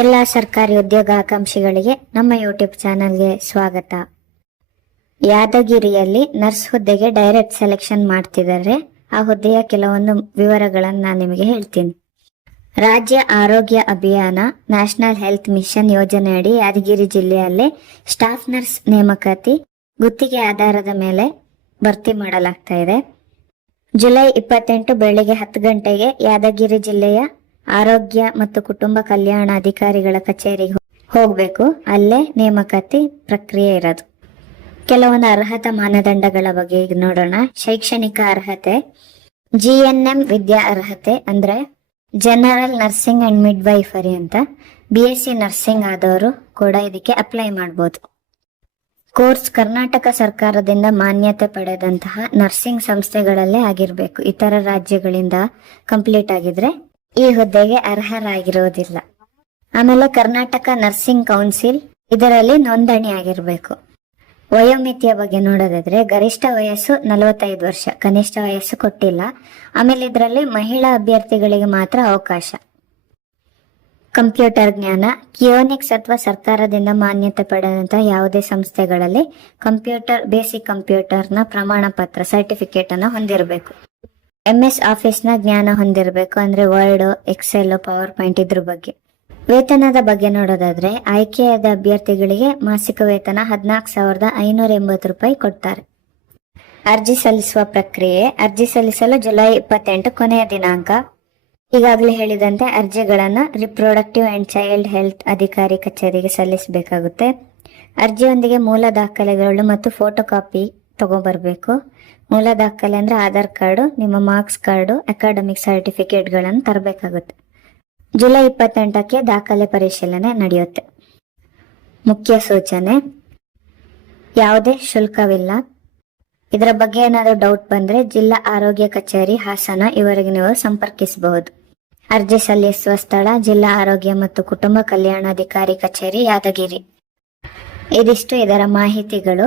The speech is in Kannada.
ಎಲ್ಲ ಸರ್ಕಾರಿ ಉದ್ಯೋಗ ಆಕಾಂಕ್ಷಿಗಳಿಗೆ ನಮ್ಮ ಯೂಟ್ಯೂಬ್ ಚಾನೆಲ್ಗೆ ಸ್ವಾಗತ. ಯಾದಗಿರಿಯಲ್ಲಿ ನರ್ಸ್ ಹುದ್ದೆಗೆ ಡೈರೆಕ್ಟ್ ಸೆಲೆಕ್ಷನ್ ಮಾಡ್ತಿದ್ದಾರೆ. ಆ ಹುದ್ದೆಯ ಕೆಲವೊಂದು ವಿವರಗಳನ್ನು ನಾನು ನಿಮಗೆ ಹೇಳ್ತೀನಿ. ರಾಜ್ಯ ಆರೋಗ್ಯ ಅಭಿಯಾನ ನ್ಯಾಷನಲ್ ಹೆಲ್ತ್ ಮಿಷನ್ ಯೋಜನೆಯಡಿ ಯಾದಗಿರಿ ಜಿಲ್ಲೆಯಲ್ಲಿ ಸ್ಟಾಫ್ ನರ್ಸ್ ನೇಮಕಾತಿ ಗುತ್ತಿಗೆ ಆಧಾರದ ಮೇಲೆ ಭರ್ತಿ ಮಾಡಲಾಗ್ತಾ ಇದೆ. ಜುಲೈ ಇಪ್ಪತ್ತೆಂಟು ಬೆಳಿಗ್ಗೆ ಹತ್ತು ಗಂಟೆಗೆ ಯಾದಗಿರಿ ಜಿಲ್ಲೆಯ ಆರೋಗ್ಯ ಮತ್ತು ಕುಟುಂಬ ಕಲ್ಯಾಣ ಅಧಿಕಾರಿಗಳ ಕಚೇರಿಗೆ ಹೋಗಬೇಕು. ಅಲ್ಲೇ ನೇಮಕಾತಿ ಪ್ರಕ್ರಿಯೆ ಇರೋದು. ಕೆಲವೊಂದು ಅರ್ಹತಾ ಮಾನದಂಡಗಳ ಬಗ್ಗೆ ನೋಡೋಣ. ಶೈಕ್ಷಣಿಕ ಅರ್ಹತೆ, ಜಿ ಎನ್ ಎಂ ವಿದ್ಯಾ ಅರ್ಹತೆ ಅಂದ್ರೆ general nursing and midwifery ಅಂತ. ಬಿ ಎಸ್ ಸಿ ನರ್ಸಿಂಗ್ ಆದವರು ಕೂಡ ಇದಕ್ಕೆ ಅಪ್ಲೈ ಮಾಡಬಹುದು ಕೋರ್ಸ್ ಕರ್ನಾಟಕ ಸರ್ಕಾರದಿಂದ ಮಾನ್ಯತೆ ಪಡೆದಂತಹ ನರ್ಸಿಂಗ್ ಸಂಸ್ಥೆಗಳಲ್ಲೇ ಆಗಿರಬೇಕು. ಇತರ ರಾಜ್ಯಗಳಿಂದ ಕಂಪ್ಲೀಟ್ ಆಗಿದ್ರೆ ಈ ಹುದ್ದೆಗೆ ಅರ್ಹರಾಗಿರುವುದಿಲ್ಲ. ಆಮೇಲೆ ಕರ್ನಾಟಕ ನರ್ಸಿಂಗ್ ಕೌನ್ಸಿಲ್ ಇದರಲ್ಲಿ ನೋಂದಣಿ ಆಗಿರಬೇಕು. ವಯೋಮಿತಿಯ ಬಗ್ಗೆ ನೋಡೋದಾದ್ರೆ ಗರಿಷ್ಠ ವಯಸ್ಸು ನಲವತ್ತೈದು ವರ್ಷ, ಕನಿಷ್ಠ ವಯಸ್ಸು ಕೊಟ್ಟಿಲ್ಲ. ಆಮೇಲೆ ಇದರಲ್ಲಿ ಮಹಿಳಾ ಅಭ್ಯರ್ಥಿಗಳಿಗೆ ಮಾತ್ರ ಅವಕಾಶ. ಕಂಪ್ಯೂಟರ್ ಜ್ಞಾನ, ಕಿಯೋನಿಕ್ಸ್ ಅಥವಾ ಸರ್ಕಾರದಿಂದ ಮಾನ್ಯತೆ ಪಡೆದಂತಹ ಯಾವುದೇ ಸಂಸ್ಥೆಗಳಲ್ಲಿ ಕಂಪ್ಯೂಟರ್, ಬೇಸಿಕ್ ಕಂಪ್ಯೂಟರ್ನ ಪ್ರಮಾಣ ಪತ್ರ ಸರ್ಟಿಫಿಕೇಟ್ ಅನ್ನು ಹೊಂದಿರಬೇಕು. ಎಂ ಎಸ್ ಆಫೀಸ್ನ ಜ್ಞಾನ ಹೊಂದಿರಬೇಕು ಅಂದ್ರೆ ವರ್ಡ್ ಎಕ್ಸೆಲ್ ಪವರ್ ಪಾಯಿಂಟ್ ಇದ್ರ ಬಗ್ಗೆ. ವೇತನದ ಬಗ್ಗೆ ನೋಡೋದಾದ್ರೆ ಆಯ್ಕೆಯಾದ ಅಭ್ಯರ್ಥಿಗಳಿಗೆ ಮಾಸಿಕ ವೇತನ ಹದಿನಾಲ್ಕು ಸಾವಿರದ ಐನೂರ ಎಂಬತ್ತು ರೂಪಾಯಿ ಕೊಡ್ತಾರೆ. ಅರ್ಜಿ ಸಲ್ಲಿಸುವ ಪ್ರಕ್ರಿಯೆ, ಅರ್ಜಿ ಸಲ್ಲಿಸಲು ಜುಲೈ ಇಪ್ಪತ್ತೆಂಟು ಕೊನೆಯ ದಿನಾಂಕ. ಈಗಾಗಲೇ ಹೇಳಿದಂತೆ ಅರ್ಜಿಗಳನ್ನು ರಿಪ್ರೊಡಕ್ಟಿವ್ ಅಂಡ್ ಚೈಲ್ಡ್ ಹೆಲ್ತ್ ಅಧಿಕಾರಿ ಕಚೇರಿಗೆ ಸಲ್ಲಿಸಬೇಕಾಗುತ್ತೆ. ಅರ್ಜಿಯೊಂದಿಗೆ ಮೂಲ ದಾಖಲೆಗಳು ಮತ್ತು ಫೋಟೋ ಕಾಪಿ ತಗೊಂಡ್ಬರ್ಬೇಕು ಮೂಲ ದಾಖಲೆ ಅಂದ್ರೆ ಆಧಾರ್ ಕಾರ್ಡು, ನಿಮ್ಮ ಮಾರ್ಕ್ಸ್ ಕಾರ್ಡು, ಅಕಾಡೆಮಿಕ್ ಸರ್ಟಿಫಿಕೇಟ್ಗಳನ್ನು ತರಬೇಕಾಗುತ್ತೆ. ಜುಲೈ ಇಪ್ಪತ್ತೆಂಟಕ್ಕೆ ದಾಖಲೆ ಪರಿಶೀಲನೆ ನಡೆಯುತ್ತೆ. ಮುಖ್ಯ ಸೂಚನೆ, ಯಾವುದೇ ಶುಲ್ಕವಿಲ್ಲ. ಇದರ ಬಗ್ಗೆ ಏನಾದರೂ ಡೌಟ್ ಬಂದ್ರೆ ಜಿಲ್ಲಾ ಆರೋಗ್ಯ ಕಚೇರಿ, ಹಾಸನ ಇವರಿಗೆ ನೀವು ಸಂಪರ್ಕಿಸಬಹುದು. ಅರ್ಜಿ ಸಲ್ಲಿಸುವ ಸ್ಥಳ, ಜಿಲ್ಲಾ ಆರೋಗ್ಯ ಮತ್ತು ಕುಟುಂಬ ಕಲ್ಯಾಣಾಧಿಕಾರಿ ಕಚೇರಿ, ಯಾದಗಿರಿ. ಇದಿಷ್ಟು ಇದರ ಮಾಹಿತಿಗಳು.